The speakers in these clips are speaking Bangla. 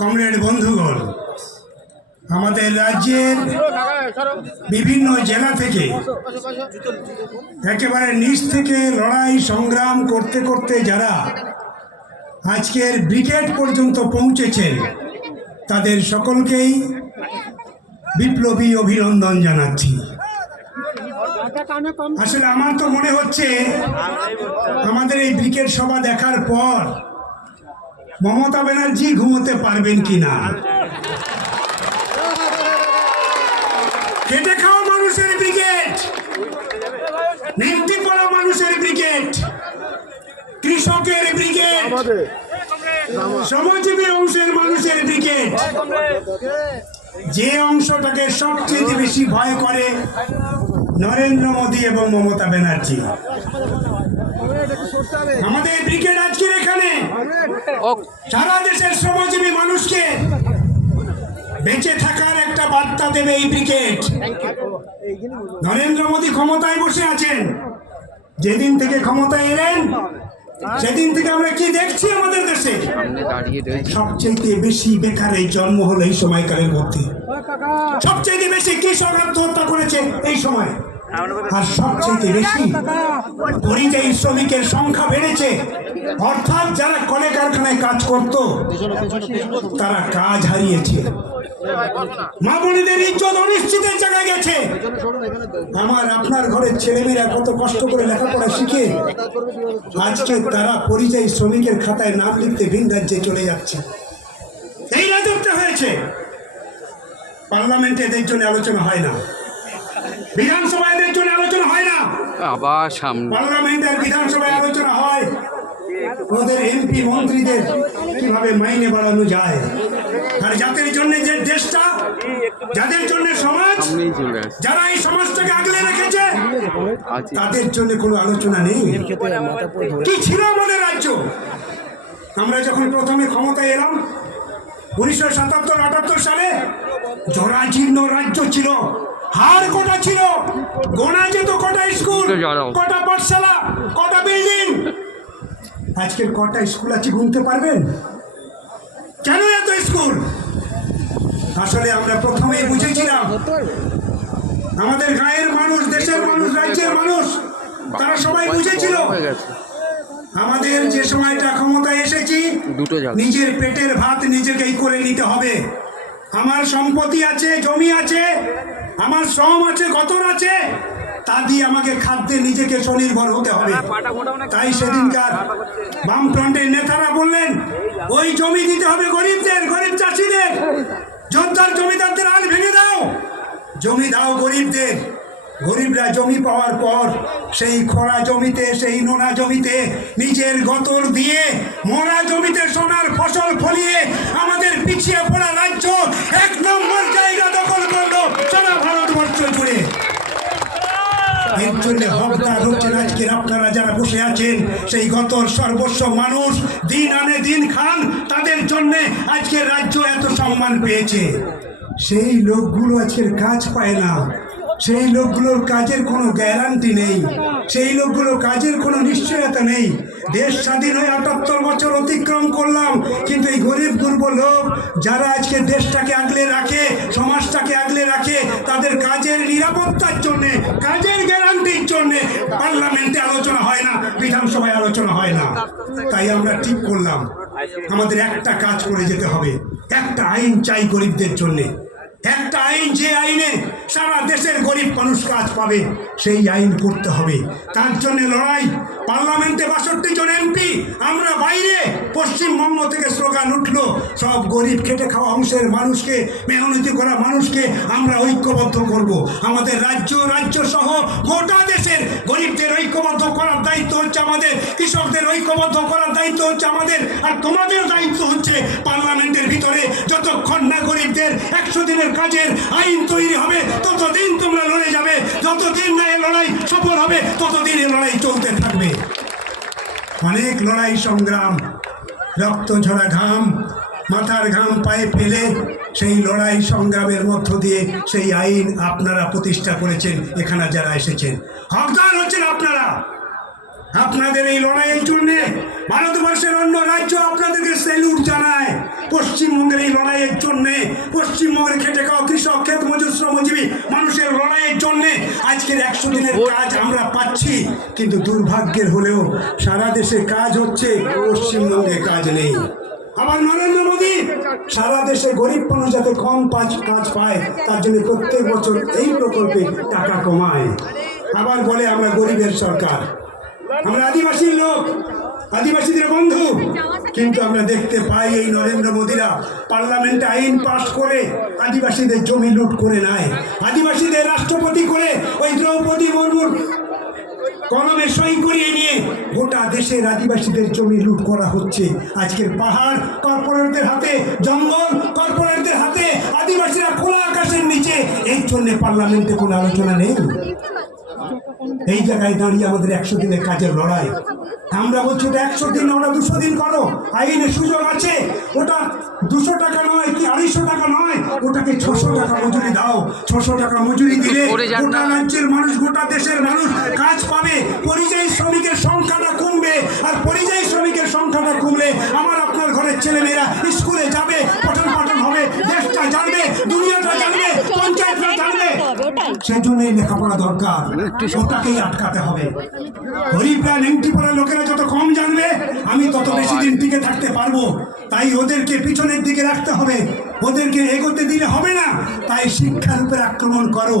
কমরেড বন্ধুগণ, আমাদের রাজ্যের বিভিন্ন জেলা থেকে একেবারে নিচ থেকে লড়াই সংগ্রাম করতে করতে যারা আজকের ব্রিগেড পর্যন্ত পৌঁছেছেন, তাদের সকলকেই বিপ্লবী অভিনন্দন জানাচ্ছি। আসলে আমার তো মনে হচ্ছে, আমাদের এই ব্রিগেড সভা দেখার পর মমতা ব্যানার্জি ঘুমোতে পারবেন কিনা? খেটে খাওয়া মানুষের ব্রিগেড। নিমতি পড়া মানুষের ব্রিগেড। কৃষকের ব্রিগেড। শ্রমজীবী অংশের মানুষের ব্রিগেড। যে অংশটাকে সবচেয়ে বেশি ভয় করে নরেন্দ্র মোদী এবং মমতা ব্যানার্জি। আমাদের ব্রিগেড আজকের এখানে। সারা দেশের শ্রমজীবী মানুষকে বেঁচে থাকার একটা বার্তা দেবে এই ব্রিগেড। নরেন্দ্র মোদী ক্ষমতায় বসে আছেন। যেদিন থেকে ক্ষমতায় এলেন, সেদিন থেকে আমরা কি দেখছি আমাদের দেশে? সবচেয়ে বেশি বেকারের জন্ম হলো এই সময়কালের মধ্যে। সবচেয়ে বেশি কৃষক আত্মহত্যা করেছে এই সময়? আর সবচেয়ে বেশি পরিযায়ী শ্রমিকের সংখ্যা বেড়েছে। অর্থাৎ যারা কলে কারখানায় কাজ করত, তারা কাজ হারিয়েছে। মা ইজ্জত অনিশ্চিতের জায়গায় গেছে। আমার আপনার ঘরের ছেলেমেয়েরা কত কষ্ট করে লেখাপড়া শিখে আজকে তারা পরিযায়ী শ্রমিকের খাতায় নাম লিখতে ভিন রাজ্যে চলে যাচ্ছে। এই রাজত্ব হয়েছে। পার্লামেন্টে এদের জন্য আলোচনা হয় না। বিধানসভায় এদের জন্য আলোচনা হয় না। আবার সামনে। পার্লামেন্ট আর বিধানসভায় আলোচনা হয়। ওদের এমপি মন্ত্রীদের কীভাবে মাইনে বাড়ানো যায়? আর যাদের জন্য যে দেশটা যাদের জন্য সমাজ যারা এই সমাজটাকে আগলে রেখেছে আছে তাদের জন্য কোনো আলোচনা নেই। কি ছিল আমাদের রাজ্য? আমরা যখন প্রথমে ক্ষমতায় এলাম উনিশশো সাতাত্তর আটাত্তর সালে জরাজীর্ণ রাজ্য ছিল। হার কটা ছিল? গোনা যেত কটা স্কুল? কটা পাঠশালা? কটা বিল্ডিং আজকের কটা স্কুল আছে গুনতে পারবেন? কেন এত স্কুল? আসলে আমরা প্রথমেই বুঝেছিলাম আমাদের গায়ের মানুষ দেশের মানুষ রাজ্যের মানুষ তারা সবাই বুঝেছিল। আমাদের যে সময়টা ক্ষমতায় এসেছি নিজের পেটের ভাত নিজেকেই করে নিতে হবে। আমার সম্পত্তি আছে, জমি আছে, আমার শ্রম আছে কতর আছে, তা দিয়ে আমাকে খাদ্যে নিজেকে স্বনির্ভর হতে হবে। তাই সেদিনকার বামফ্রন্টের নেতারা বললেন, ওই জমি দিতে হবে গরিবদের, গরিব চাষিদের। যোদ্ধার জমিদারদের আল ভেঙে দাও। জমি দাও গরিবদের। গরিবরা জমি পাওয়ার পর সেই খরা জমিতে, সেই নোনা জমিতে নিজের গতর দিয়ে মরা জমিতে সোনার ফসল ফলিয়ে আমাদের পিছিয়ে পড়া রাজ্য এক নম্বর জায়গা দখল করল। সারা ভারতবর্ষ জুড়ে। এর জন্য হকদার হচ্ছেন আজকের আপনারা যারা বসে আছেন। সেই গত সর্বস্ব মানুষ, দিন আনে দিন খান, তাদের জন্য আজকের রাজ্য এত সম্মান পেয়েছে। সেই লোকগুলো আজকের কাজ পায় না। সেই লোকগুলোর কাজের কোনো গ্যারান্টি নেই। সেই লোকগুলোর কাজের কোনো নিশ্চয়তা নেই। দেশ স্বাধীন হয়ে আটাত্তর বছর অতিক্রম করলাম, কিন্তু এই গরিব দুর্বল লোক যারা আজকে দেশটাকে আগলে রাখে, সমাজটাকে আগলে রাখে, তাদের কাজের নিরাপত্তার জন্যে, কাজের গ্যারান্টির জন্যে পার্লামেন্টে আলোচনা হয় না, বিধানসভায় আলোচনা হয় না। তাই আমরা ঠিক করলাম। আমাদের একটা কাজ করে যেতে হবে। একটা আইন চাই গরিবদের জন্যে। একটা আইন, যে আইনে সারা দেশের গরিব মানুষ কাজ পাবে, সেই আইন করতে হবে। তার জন্য লড়াই, পার্লামেন্টে বাষট্টি জন এমপি, আমরা বাইরে পশ্চিমবঙ্গ থেকে স্লোগান উঠল, সব গরিব খেটে খাওয়া অংশের মানুষকে, মেহনতি করা মানুষকে আমরা ঐক্যবদ্ধ করব। আমাদের রাজ্য রাজ্য সহ গোটা দেশের গরিবদের ঐক্যবদ্ধ করার দায়িত্ব হচ্ছে আমাদের, কৃষকদের ঐক্যবদ্ধ করার দায়িত্ব হচ্ছে আমাদের, আর তোমাদের দায়িত্ব হচ্ছে একশো দিনের কাজের আইন তৈরি হবে, ততদিন তোমরা লড়ে যাবে। যতদিন না এ লড়াই সফল হবে, ততদিন এ লড়াই চলতে থাকবে। অনেক লড়াই সংগ্রাম, রক্ত ঝরা ঘাম, মাথার ঘাম পায়ে ফেলে সেই লড়াই সংগ্রামের মধ্য দিয়ে সেই আইন আপনারা প্রতিষ্ঠা করেছেন, এখানে যারা এসেছেন। হকদার হচ্ছেন আপনারা। আপনাদের এই লড়াইয়ের জন্যে ভারতবর্ষের অন্য রাজ্য আপনাদেরকে স্যালুট জানায়। পশ্চিমবঙ্গের এই লড়াইয়ের জন্যে, পশ্চিমবঙ্গের খেটে খাওয়া কৃষক ক্ষেত মজুর, শ্রমজীবী মানুষের লড়াইয়ের জন্যে আজকের একশো দিনের কাজ আমরা পাচ্ছি, কিন্তু দুর্ভাগ্যের হলেও সারা দেশে কাজ হচ্ছে, পশ্চিমবঙ্গে কাজ নেই। আমার নরেন্দ্র মোদী সারা দেশে গরিব মানুষ যাতে কম পাঁচ কাজ পায়, তার জন্য প্রত্যেক বছর এই প্রকল্পে টাকা কমায়। আবার বলে আমরা গরিবের সরকার। আমরা আদিবাসীর লোক, আদিবাসীদের বন্ধু। কিন্তু আমরা দেখতে পাই এই নরেন্দ্র মোদীরা পার্লামেন্টে আইন পাশ করে আদিবাসীদের জমি লুট করে নেয়। আদিবাসীদের রাষ্ট্রপতি করে ওই দ্রৌপদী মুর্মুর কলমে সই করিয়ে নিয়ে গোটা দেশের আদিবাসীদের জমি লুট করা হচ্ছে। আজকের পাহাড় কর্পোরেটদের হাতে, জঙ্গল কর্পোরেটদের হাতে, আদিবাসীরা খোলা আকাশের নিচে। এই জন্য পার্লামেন্টে কোনো আলোচনা নেই। এই জায়গায় দাঁড়িয়ে আমাদের একশো দিনের কাজের লড়াই। আমরা বলছি ওটা একশো দিন ওটা দুশো দিন করো। আইনে সুযোগ আছে। ওটা দুশো টাকা নয় কি আড়াইশো টাকা নয়। ওটাকে ছশো টাকা মজুরি দাও। ছশো টাকা মজুরি দিলে গোটা রাজ্যের মানুষ গোটা দেশের মানুষ কাজ পাবে। পরিযায়ী শ্রমিকের সংখ্যাটা কমবে। আর পরিযায়ী শ্রমিকের সংখ্যাটা কমলে আমার আপনার ঘরের ছেলেমেয়েরা স্কুলে যাবে পঠন পাঠন হবে দেশটা জানবে দুনিয়াটা জানবে। সেজন্যই লেখাপড়া দরকার। ওটাকেই আটকাতে হবে। গরিবরা নেংটি পড়া লোকেরা যত কম জানবে আমি তত বেশি দিন টিকে থাকতে পারব। তাই ওদেরকে পিছনের দিকে রাখতে হবে। ওদেরকে এগোতে দিলে হবে না। তাই শিক্ষার উপরে আক্রমণ করো।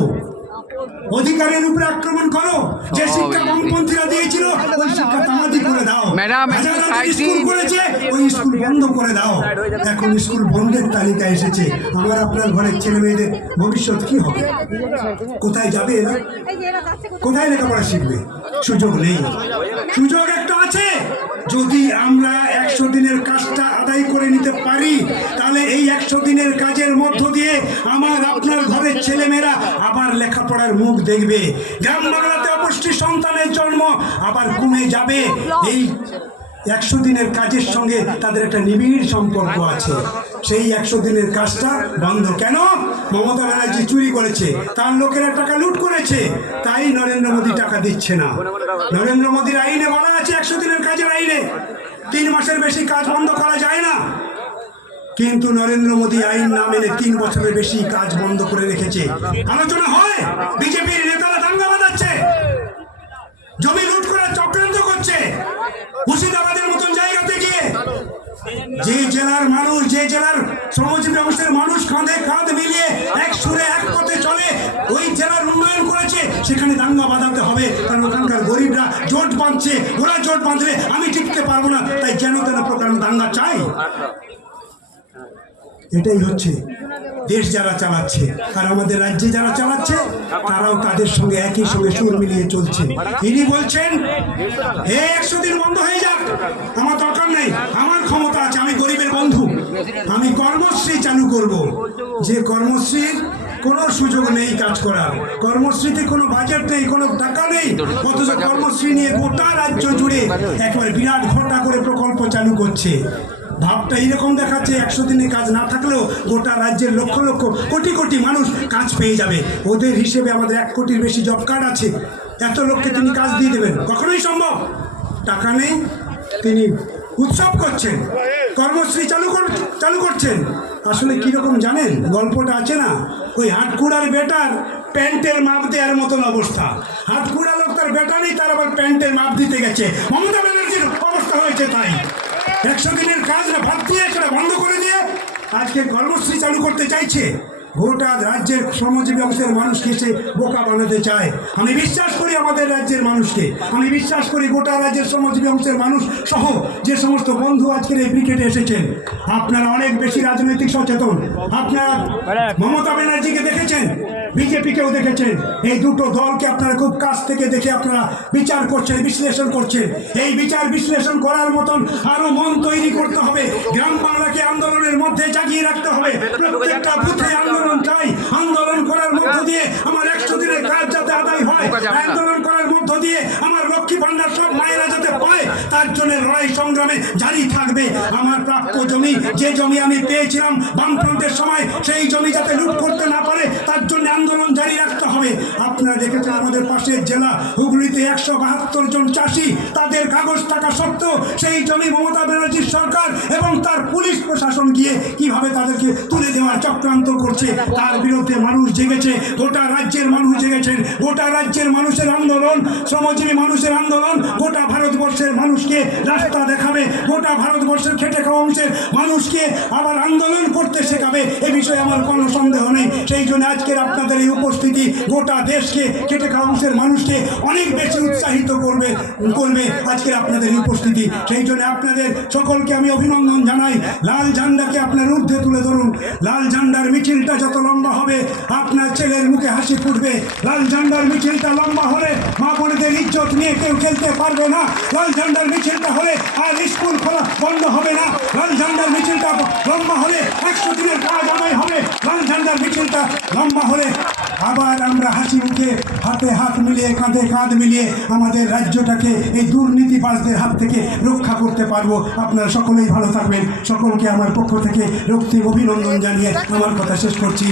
অধিকারের উপরে আক্রমণ করো। যে শিক্ষা বামপন্থীরা দিয়েছিল ওই শিক্ষা তামাদি করে দাও। ম্যাডাম, স্কুল করেছে ওই স্কুল বন্ধ করে দাও। এখন স্কুল বন্ধের তালিকা এসেছে। আমার আপনার ঘরের ছেলে মেয়েদের ভবিষ্যৎ কি হবে? কোথায় যাবে এরা? কোথায় লেখাপড়া শিখবে? সুযোগ নেই। সুযোগ একটা আছে। যদি আমরা একশো দিনের কাজটা আদায় করে তাহলে দিনের কাজের মধ্য দিয়ে আমার আপনার ঘরের ছেলেমেয়েরা আবার লেখাপড়ার মুখ দেখবে। গ্রাম বাংলাতে অপুষ্টি সন্তানের জন্ম আবার কমে যাবে। এই একশো দিনের কাজের সঙ্গে তাদের একটা নিবিড় সম্পর্ক আছে। সেই একশো দিনের কাজটা বন্ধ। কেন? মমতা ব্যানার্জি চুরি করেছে। তার লোকেরা টাকা লুট করেছে। তাই নরেন্দ্র মোদী টাকা দিচ্ছে না। নরেন্দ্র মোদীর আইনে বলা আছে একশো দিনের কাজের আইনে। তিন মাসের বেশি কাজ বন্ধ করা যায় না। কিন্তু নরেন্দ্র মোদী আইন না মেনে তিন বছরের বেশি কাজ বন্ধ করে রেখেছে। আলোচনা হয়, বিজেপির নেতারা দাঙ্গা বাঁধাচ্ছে জমি লুট করার চক্রান্ত করছে, মুর্শিদাবাদের মতন জায়গাতে গিয়ে। যে জেলার মানুষ, যে জেলার শ্রমজীবী অংশের মানুষ কাঁধে কাঁধ মিলিয়ে এক সুরে এক পথে চলে, ওই জেলার উন্নয়ন করেছে, সেখানে দাঙ্গা বাঁধাতে হবে। কারণ ওখানকার গরিবরা জোট বাঁধছে, ওরা জোট বাঁধলে আমি টিকতে পারব না, তাই যেন তেন প্রকার দাঙ্গা চাই। এটাই হচ্ছে দেশ যারা চালাচ্ছে আর আমাদের রাজ্যে যারা চালাচ্ছে, তারাও তাদের সঙ্গে একই সঙ্গে সুর মিলিয়ে চলছে। ইনি বলছেন হে একশো দিন বন্ধ হয়ে যাক, আমার দরকার নেই, আমার ক্ষমতা আছে, আমি গরিবের বন্ধু, আমি কর্মশ্রী চালু করব। যে কর্মশ্রীর কোনো সুযোগ নেই কাজ করার, কর্মশ্রীতে কোনো বাজেট নেই, কোনো টাকা নেই, অথচ কর্মশ্রী নিয়ে গোটা রাজ্য জুড়ে একবারে বিরাট ঘটা করে প্রকল্প চালু করছে। ভাবটা এরকম দেখাচ্ছে, একশো দিনে কাজ না থাকলেও গোটা রাজ্যের লক্ষ লক্ষ, কোটি কোটি মানুষ কাজ পেয়ে যাবে। ওদের হিসেবে আমাদের এক কোটির বেশি জব কার্ড আছে। এত লোককে তিনি কাজ দিয়ে দেবেন। কখনোই সম্ভব। টাকা নেই, তিনি উৎসব করছেন, কর্মশ্রী চালু কর, চালু করছেন। আসলে কীরকম জানেন? গল্পটা আছে না? ওই হাটকুড়ার বেটার প্যান্টের মাপ দেওয়ার মতন অবস্থা। হাটকুড়া লোক তার বেটা নেই, তার আবার প্যান্টের মাপ দিতে গেছে। মমতা ব্যানার্জির অবস্থা হয়েছে তাই। একশো দিনের কাজ না বাদ দিয়ে সেটা বন্ধ করে দিয়ে আজকে কর্মশ্রী চালু করতে চাইছে। গোটা রাজ্যের শ্রমজীবী অংশের মানুষকে সে বোকা বানাতে চায়। আমি বিশ্বাস করি আমাদের রাজ্যের মানুষকে। আমি বিশ্বাস করি গোটা রাজ্যের শ্রমজীবী অংশের মানুষ সহ যে সমস্ত বন্ধু আজকের এই ক্রিকেটে এসেছেন, আপনারা অনেক বেশি রাজনৈতিক সচেতন। আপনারা মমতা ব্যানার্জিকে দেখেছেন? বিজেপিকেও দেখেছেন এই দুটো দলকে আপনারা খুব কাছ থেকে দেখে আপনারা বিচার করছেন বিশ্লেষণ করছেন। এই বিচার বিশ্লেষণ করার মতন আরও মন তৈরি করতে হবে। গ্রাম বাংলাকে আন্দোলনের মধ্যে জাগিয়ে রাখতে হবে। প্রত্যেকটা বুথে আন্দোলন চাই। আন্দোলন করার মধ্য দিয়ে আমার একশো দিনের কাজ যাতে আদায় হয়। আন্দোলন দিয়ে আমার লক্ষ্মী ভান্ডার সব মায়েরা যাতে পায়, তার জন্য লড়াই সংগ্রামে জারি থাকবে। আমার প্রাপ্য জমি, যে জমি আমি পেয়েছিলাম বামফ্রন্টের সময়, সেই জমি যাতে লুট করতে না পারে, তার জন্য আন্দোলন জারি রাখতে হবে। আপনারা দেখেছেন আমাদের পাশের জেলা, হুগলিতে একশো বাহাত্তর জন চাষি, তাদের কাগজ থাকা সত্ত্বেও সেই জমি মমতা ব্যানার্জির সরকার এবং তার পুলিশ প্রশাসন গিয়ে কীভাবে তাদেরকে তুলে দেওয়ার চক্রান্ত করছে, তার বিরুদ্ধে মানুষ জেগেছে, গোটা রাজ্যের মানুষ জেগেছেন, গোটা রাজ্যের মানুষের আন্দোলন শ্রমজীবী মানুষের আন্দোলন, গোটা ভারতবর্ষের মানুষকে রাস্তা দেখাবে, গোটা ভারতবর্ষের খেটে খাওয়া অংশের মানুষকে আবার আন্দোলন করতে শেখাবে, এ বিষয়ে আমার কোনো সন্দেহ নেই। সেই জন্য আজকের আপনাদের এই উপস্থিতি গোটা দেশকে, খেটে খাওয়া অংশের মানুষকে অনেক বেশি উৎসাহিত করবে করবে আজকের আপনাদের উপস্থিতি। সেই জন্য আপনাদের সকলকে আমি অভিনন্দন জানাই। লাল ঝান্ডাকে আপনার ঊর্ধ্বে তুলে ধরুন। লাল ঝান্ডার মিছিলটা যত লম্বা হবে, আপনার ছেলের মুখে হাসি ফুটবে। লাল ঝান্ডার মিছিলটা লম্বা হলে মা বোনেদের ইজ্জত নিয়ে কেউ খেলতে পারবে না। লাল ঝান্ডার মিছিলটা হলে আর স্কুল খোলা বন্ধ হবে না। লাল ঝান্ডার মিছিলটা লম্বা হলে একশো দিনের কাজ আদায় হবে। লাল ঝান্ডার মিছিলটা লম্বা হলে আবার আমরা হাসি মুখে হাতে হাত মিলিয়ে, কাঁধে কাঁধ মিলিয়ে আমাদের রাজ্যটাকে এই দুর্নীতিবাজদের হাত থেকে রক্ষা করতে পারব। আপনারা সকলেই ভালো থাকবেন। সকলকে আমার পক্ষ থেকে রক্তিম অভিনন্দন জানিয়ে আমার কথা শেষ করছি।